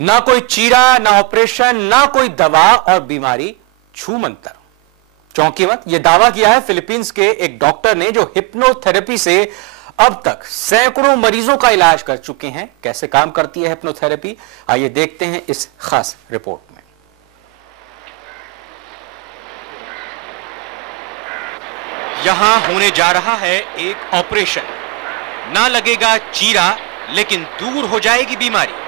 ना कोई चीरा, ना ऑपरेशन, ना कोई दवा और बीमारी छूमंतर। चौंकी मत, यह दावा किया है फिलीपींस के एक डॉक्टर ने, जो हिप्नोथेरेपी से अब तक सैकड़ों मरीजों का इलाज कर चुके हैं। कैसे काम करती है हिप्नोथेरेपी, आइए देखते हैं इस खास रिपोर्ट में। यहां होने जा रहा है एक ऑपरेशन। ना लगेगा चीरा, लेकिन दूर हो जाएगी बीमारी।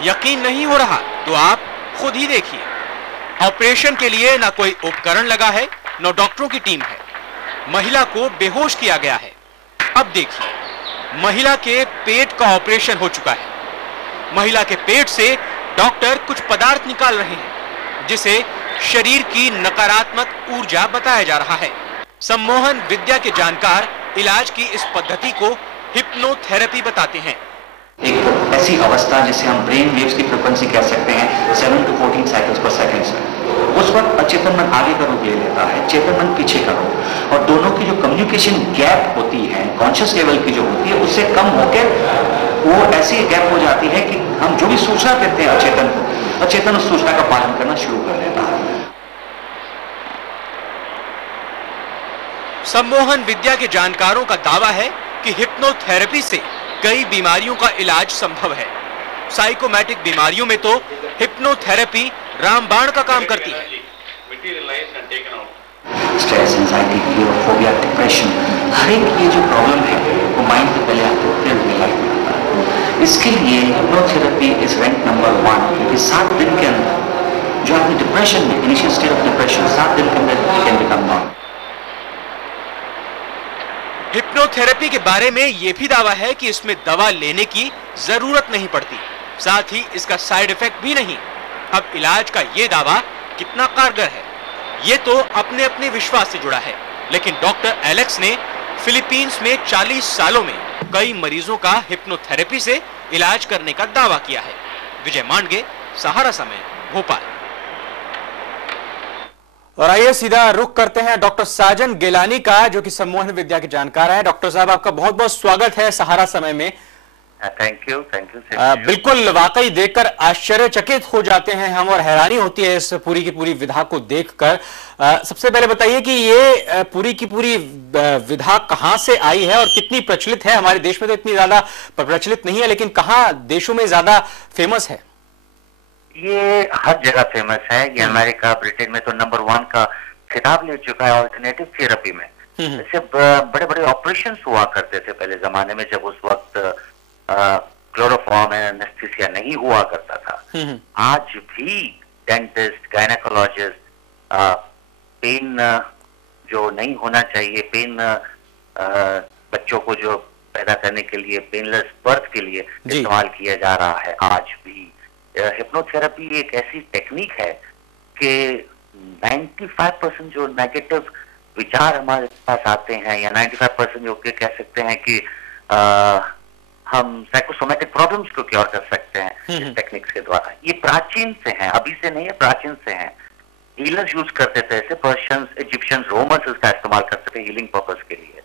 यकीन नहीं हो रहा तो आप खुद ही देखिए। ऑपरेशन के लिए ना कोई उपकरण लगा है, न डॉक्टरों की टीम है। महिला को बेहोश किया गया है। अब देखिए, महिला के पेट का ऑपरेशन हो चुका है। महिला के पेट से डॉक्टर कुछ पदार्थ निकाल रहे हैं, जिसे शरीर की नकारात्मक ऊर्जा बताया जा रहा है। सम्मोहन विद्या के जानकार इलाज की इस पद्धति को हिप्नोथेरेपी बताते हैं। एक ऐसी अवस्था जिसे हम ब्रेन वेव्स की फ्रीक्वेंसी कह सकते हैं 7 to 14 साइकिल्स पर सेकंड में। उस वक्त अचेतन मन आगे का रूप ले लेता है, चेतन मन पीछे का रूप, और दोनों की जो कम्युनिकेशन गैप होती है कॉन्शियस लेवल की जो होती है, उससे कम होकर वो ऐसी गैप हो जाती है कि हम जो भी सूचना देते हैं अचेतन को, अचेतन उस सूचना का पालन करना शुरू कर देता है। सम्मोहन विद्या के जानकारों का दावा है कि हिप्नोथेरेपी से कई बीमारियों का इलाज संभव है। साइकोमैटिक बीमारियों में तो हिप्नोथेरेपी रामबाण का काम करती है। Stress, anxiety, fear, phobia, depression, हर एक ये जो प्रॉब्लम है वो माइंड के पहले आते हैं, फिर अपनी लाइफ में आता है। इसके लिए हिप्नोथेरेपी इज रैंक नंबर 1, क्योंकि 7 दिन के अंदर जो आपने डिप्रेशन में, इनिशियल स्टेज ऑफ डिप्रेशन, 7 दिन के अंदर कैन बिकम नॉर्मल। हिप्नोथेरेपी के बारे में यह भी दावा है कि इसमें दवा लेने की जरूरत नहीं पड़ती, साथ ही इसका साइड इफेक्ट भी नहीं। अब इलाज का यह दावा कितना कारगर है, ये तो अपने अपने विश्वास से जुड़ा है। लेकिन डॉक्टर एलेक्स ने फिलीपींस में 40 सालों में कई मरीजों का हिप्नोथेरेपी से इलाज करने का दावा किया है। विजय मांडगे, सहारा समय, भोपाल। और आइए सीधा रुख करते हैं डॉक्टर साजन गेलानी का, जो कि सम्मोहन विद्या के जानकार हैं। डॉक्टर साहब, आपका बहुत बहुत स्वागत है सहारा समय में। Thank you. बिल्कुल, वाकई देखकर आश्चर्यचकित हो जाते हैं हम, और हैरानी होती है इस पूरी की पूरी विधा को देखकर। सबसे पहले बताइए कि ये पूरी की पूरी विधा कहां से आई है और कितनी प्रचलित है। हमारे देश में तो इतनी ज्यादा प्रचलित नहीं है, लेकिन कहां देशों में ज्यादा फेमस है? ये हर जगह फेमस है। ये अमेरिका, ब्रिटेन में तो नंबर 1 का खिताब ले चुका है ऑल्टरनेटिव थेरेपी में। इससे बड़े बड़े ऑपरेशंस हुआ करते थे पहले जमाने में, जब उस वक्त क्लोरोफॉर्म एनेस्थीसिया नहीं हुआ करता था। आज भी डेंटिस्ट, गायनेकोलॉजिस्ट पेन जो नहीं होना चाहिए, पेन बच्चों को जो पैदा करने के लिए, पेनलेस बर्थ के लिए इस्तेमाल किया जा रहा है। आज भी हिप्नोथेरेपी एक ऐसी टेक्निक है कि 95% जो नेगेटिव विचार हमारे पास आते हैं, या 95% जो कह सकते हैं कि हम साइकोसोमैटिक प्रॉब्लम्स को क्योर कर सकते हैं इस टेक्निक्स के द्वारा। ये प्राचीन से हैं, अभी से नहीं है, प्राचीन से हैं। हीलर्स यूज करते थे इसे, पर्शियंस, इजिप्शियंस, रोमन्स इसका इस्तेमाल करते थे हीलिंग पर्पस के लिए।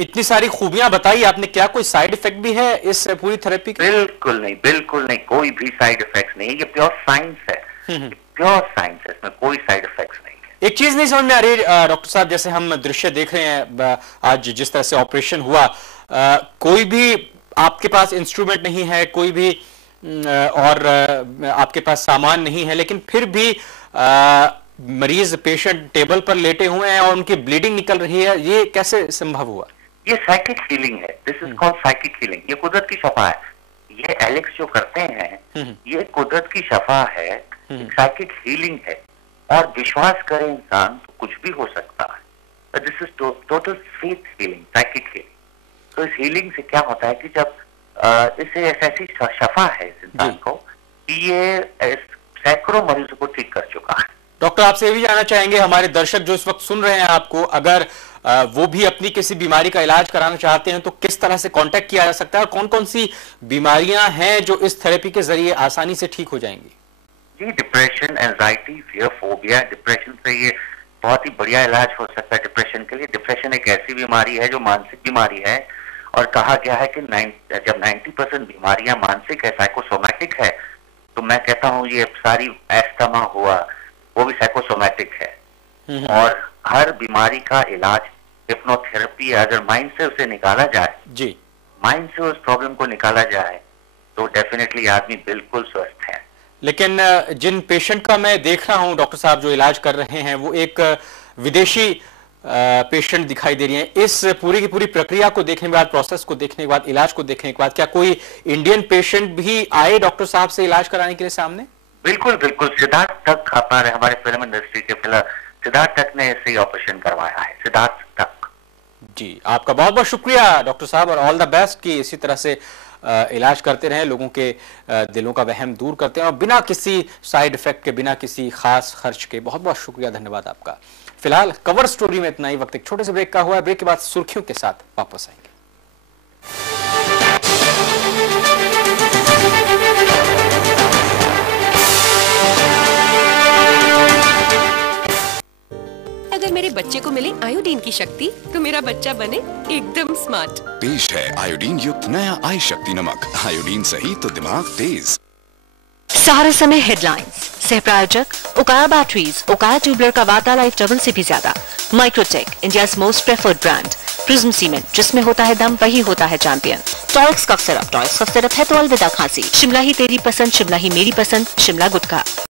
इतनी सारी खूबियां बताई आपने, क्या कोई साइड इफेक्ट भी है इस पूरी थेरेपी के? बिल्कुल नहीं, बिल्कुल नहीं, कोई भी साइड इफेक्ट नहीं। ये प्योर साइंस है, प्योर साइंस है, इसमें कोई साइड इफेक्ट नहीं है। एक चीज नहीं समझ में आ रही डॉक्टर साहब, जैसे हम दृश्य देख रहे हैं आज, जिस तरह से ऑपरेशन हुआ, कोई भी आपके पास इंस्ट्रूमेंट नहीं है, कोई भी और आपके पास सामान नहीं है, लेकिन फिर भी मरीज, पेशेंट टेबल पर लेटे हुए हैं और उनकी ब्लीडिंग निकल रही है। ये कैसे संभव हुआ? ये साइकिक हीलिंग है। This is called psychic healing. ये कुदरत की शफा है। ये एलेक्स जो करते हैं, ये कुदरत की शफा है, साइकिक हीलिंग है। और विश्वास करे इंसान तो कुछ भी हो सकता है। This is total faith healing, psychic healing. तो इस हीलिंग से क्या होता है कि जब इसे ऐसी शफा है इस इंसान को कि ये सैकड़ों मरीजों को ठीक कर चुका है। डॉक्टर, आपसे ये भी जानना चाहेंगे, हमारे दर्शक जो इस वक्त सुन रहे हैं आपको, अगर वो भी अपनी किसी बीमारी का इलाज कराना चाहते हैं तो किस तरह से कांटेक्ट किया जा सकता है, और कौन कौन सी बीमारियां हैं जो इस थेरेपी के जरिए आसानी से ठीक हो जाएंगी? जी, depression, anxiety, fear, phobia. Depression से ये बहुत ही बढ़िया इलाज हो सकता है डिप्रेशन के लिए। डिप्रेशन एक ऐसी बीमारी है जो मानसिक बीमारी है, और कहा गया है कि जब 90% बीमारियां मानसिक है, साइकोसोमैटिक है, तो मैं कहता हूँ ये सारी एस्थमा हुआ वो भी साइकोसोमैटिक है। और हर बीमारी का इलाज हिप्नोथेरेपी, अगर माइंड से उसे निकाला जाए जी, माइंड से उस प्रॉब्लम को निकाला जाए तो डेफिनेटली आदमी बिल्कुल स्वस्थ है। लेकिन जिन पेशेंट का मैं देख रहा हूं डॉक्टर साहब जो इलाज कर रहे हैं वो एक विदेशी पेशेंट दिखाई दे रही हैं। इस पूरी की पूरी प्रक्रिया को देखने के बाद, प्रोसेस को देखने के बाद, इलाज को देखने के बाद, क्या कोई इंडियन पेशेंट भी आए डॉक्टर साहब से इलाज कराने के लिए सामने? बिल्कुल बिल्कुल, सिद्धार्थ तक हमारे फिल्म इंडस्ट्री के फिलहाल सिद्धार्थ तक ने ऐसे ही ऑपरेशन करवाया है, सिद्धार्थ तक। जी, आपका बहुत बहुत शुक्रिया डॉक्टर साहब और ऑल द बेस्ट कि इसी तरह से इलाज करते रहें, लोगों के दिलों का वहम दूर करते हैं और बिना किसी साइड इफेक्ट के, बिना किसी खास खर्च के। बहुत बहुत शुक्रिया, धन्यवाद आपका। फिलहाल कवर स्टोरी में इतना ही। वक्त एक छोटे से ब्रेक का हुआ है। ब्रेक के बाद सुर्खियों के साथ वापस आएंगे। अगर मेरे बच्चे को मिले आयोडीन की शक्ति तो मेरा बच्चा बने एकदम स्मार्ट। पेश है आयोडीन युक्त नया आई शक्ति नमक। आयोडीन सही तो दिमाग तेज। सहारा समय हेडलाइंस। सह प्रायोजक उकाया बैटरीज, उकाया ट्यूबलर का वाता लाइफ डबल से भी ज्यादा। Microtek, India's most preferred brand. Prism cement, जिसमें होता है दम वही होता है चैंपियन। Torex cough syrup, Torex cough syrup है तो अलविदा खांसी। शिमला ही तेरी पसंद, शिमला ही मेरी पसंद, शिमला गुटखा।